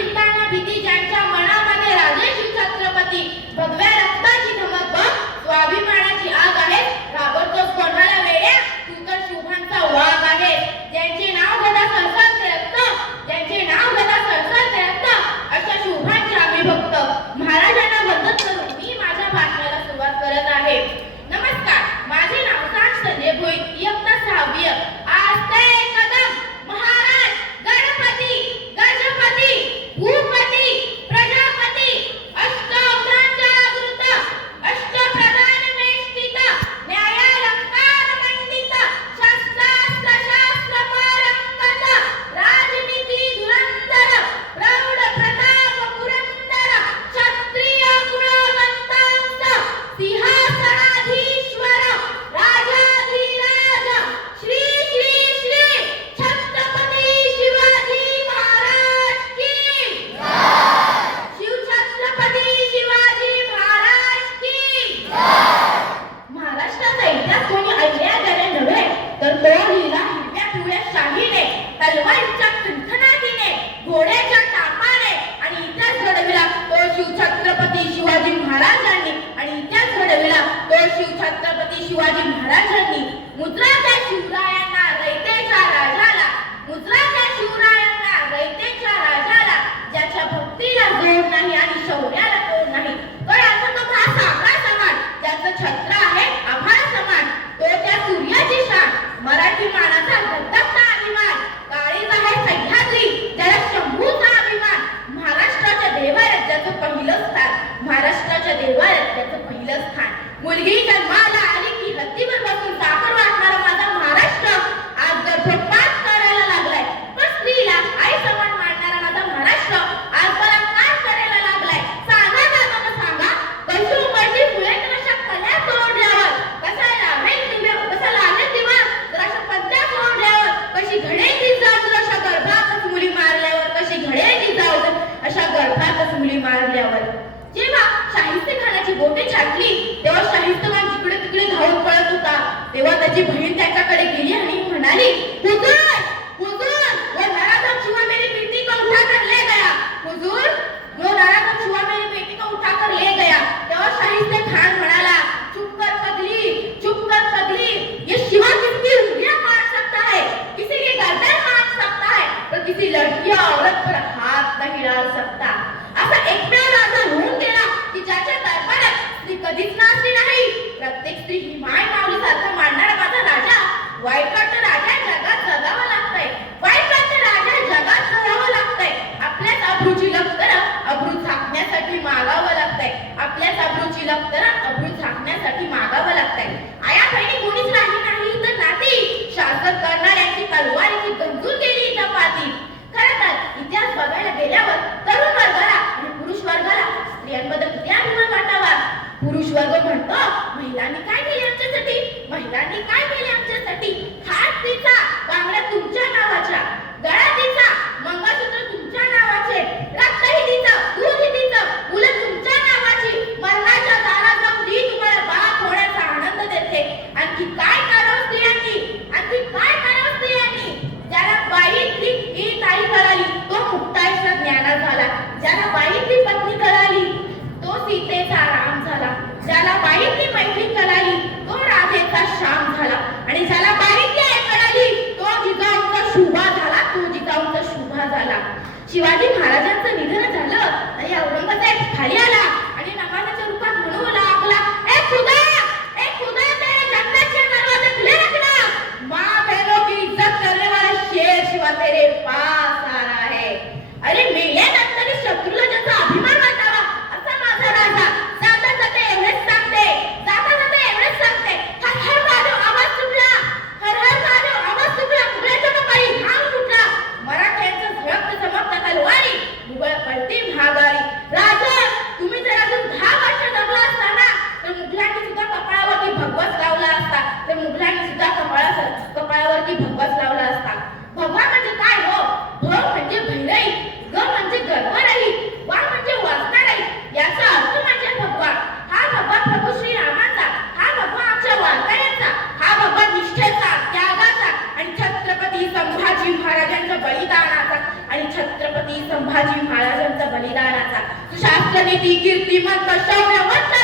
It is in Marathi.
जिंकताना भीती ज्यांच्या मनामध्ये राजेशी छत्रपती भगव्या रक्ताची धमक बघ स्वाभिमानाची आग आहे घाबरतोस कोणाला वेड्या तू तर शुभांचा वाघ आहे ज्यांचे नाव गदा सरसरते रक्त ज्यांचे नाव गदा सरसरते रक्त अशा शुभांचे आम्ही भक्त महाराजांना वंदन करून मी माझ्या भाषणाला सुरुवात करत आहे. नमस्कार, माझे नाव सांज संजय भोईर, इयत्ता 6वी. आज ते कदम महाराज गणपती गजपती भूपती प्रजापती अष्टौघांच्या आवृत अष्टप्रधान वेष्टित न्यायालंकार मंडित शास्त्रास्त्र शास्त्र पारंगत राजनीती धुरंधर प्रौढ प्रताप पुरंदर क्षत्रिय गुणवंतांत सिंहासनाधीश्वर राजाधिराज श्री श्री श्री छत्रपती शिवाजी महाराज की शिवछत्रपती शिवाजी महाराज की महाराष्ट्राचा इतिहास कोणी ऐकल्या गेले नव्हे तर तो लिहिला हिरव्या पिवळ्या शाहीने तलवारीच्या कंठनातीने घोड्याच्या टापाने आणि इतिहास घडविला तो शिवछत्रपती शिवाजी महाराजांनी आणि इतिहास घडविला तो शिवछत्रपती शिवाजी महाराजांनी मुद्रा त्या शिवरायांना रयतेच्या राजाला मुद्रा त्या शिवरायांना रयतेच्या राजाला ज्याच्या भक्तीला जोड नाही आणि शौर्याला तोड नाही कळाचा तो हा साखरा समान ज्याचं छत्र आहे आभाळ समान तो त्या सूर्याची शान मराठी मानाचा दत्तकचा अभिमान काळीज आहे सह्याद्री ज्याला शंभूचा अभिमान महाराष्ट्राच्या देवाऱ्याचं पहिलं स्थान महाराष्ट्राच्या देवाऱ्याचं पहिलं स्थान मुलगी जन्माला आली की हत्तीवर बसून साखर वाटणारा माझा महाराष्ट्र आज गर्भपात करायला लागलाय पण स्त्रीला आई समान मानणारा माझा महाराष्ट्र आज बलात्कार करायला लागलाय सांगा दादा सांगा कशी उमटली फुले तर अशा कल्या तोडल्यावर कसा लागेल दिवा जर अशा पद्या तोडल्यावर कशी घडेल ती जाऊ जर अशा गर्भातच मुली मारल्यावर कशी घडेल ती जाऊ जर अशा गर्भातच मुली मारल्यावर जेव्हा शाहिस्ते खानाची बोटे छाटली तेव्हा शाहिस्ते खान जिकडे तिकडे धावत पळत होता तेव्हा त्याची बहीण त्याच्याकडे गेली आणि म्हणाली हुजूर हुजूर वो नराधम छुआ मेरी बेटी को उठा कर ले गया हुजूर वो नराधम छुआ मेरी बेटी को उठा कर ले गया तेव्हा शाहिस्ते खान म्हणाला चुप कर पगली ये शिवा किसकी उंगलियां काट सकता है किसी की गर्दन काट सकता है पर किसी लड़की या औरत पर हाथ नहीं डाल सकता असा एकमेव राजा होऊन गेला की ज्याच्या दरबारात स्त्री कधीच नाचली नाही प्रत्येक स्त्री ही माय माऊलीसारखा मानणारा माझा राजा वाईट राजा जगात जगावं लागतंय वाईट राजा जगात जगावं लागतंय आपल्याच अब्रूची लक्तर अब्रू झाकण्यासाठी मागावं लागतंय आपल्याच अब्रूची लक्तर अब्रू झाकण्यासाठी मागावं लागतंय आया बहिणी कोणीच नाही तर नाती शासन करणाऱ्यांची तलवारीची गंजून गेली पाती खरं तर इतिहास बघायला गेल्यावर तरुण वर्गाला आणि पुरुष वर्गाला स्त्रियांबद्दल किती अभिमान वाटावा पुरुष वर्ग म्हणतो महिलांनी काय केले आमच्यासाठी हात तिचा बांगड्या तुमच्या नावाच्या गळा तिचा मंगळसूत्र तुमच्या नावाचे रक्तही तिचं दूधही तिचं उलट तुमच्या नावाची मरणाच्या दारात जाऊन ती तुम्हाला बाप होण्याचा आनंद देते आणखी काय करावं स्त्रियांनी ज्याला बाईतली ही ताई कळाली तो मुक्ताईचा ज्ञाना झाला ज्याला बाईतली पत्नी कळाली तो सीतेचा राम झाला ज्याला बाईतली मैत्रीण कळाली तो राधेचा श्याम झाला आणि ज्याला बाईतली आई कळाली तो जिजाऊचा शुभा झाला शिवाजी महाराजांचं निधन झालं आणि औरंगजेब खाली आला आणि नमाजाच्या रूपात म्हणू लागला ए खुदा तेरे जन्नत के दरवाजे खुले रखना मां बहनों की इज्जत करने वाला शेर शिवा तेरे पास आ रहा है अरे मेल्यानंतर शत्रूला ज्याचा अभिमान वाटावा असा माझा राजा जाता एवढेच सांगते हर हर महादेव आवाज सुटला मुघलाच्या कपाळी घाम फुटला मराठ्यांचं झळकत चमकता तलवारी मुघल पलटी भागारी राजा तुम्ही जर अजून 10 वर्ष जगला असताना तर मुघलांनी सुद्धा कपाळावरती भगवाच लावला असता भगवा म्हणजे काय हो भ म्हणजे भैरई ग म्हणजे गर्वराई वा म्हणजे वाचणाराई याचा अर्थ म्हणजे भगवा हा भगवा प्रभू श्री रामाचा हा भगवा आमच्या वारकऱ्यांचा हा भगवा निष्ठेचा त्यागाचा आणि छत्रपती संभाजी महाराजांच्या बलिदानाचा आणि छत्रपती संभाजी महाराज बलिदानाचा. सुशास्त्र नीती कीर्तिमंत शौर्यवंत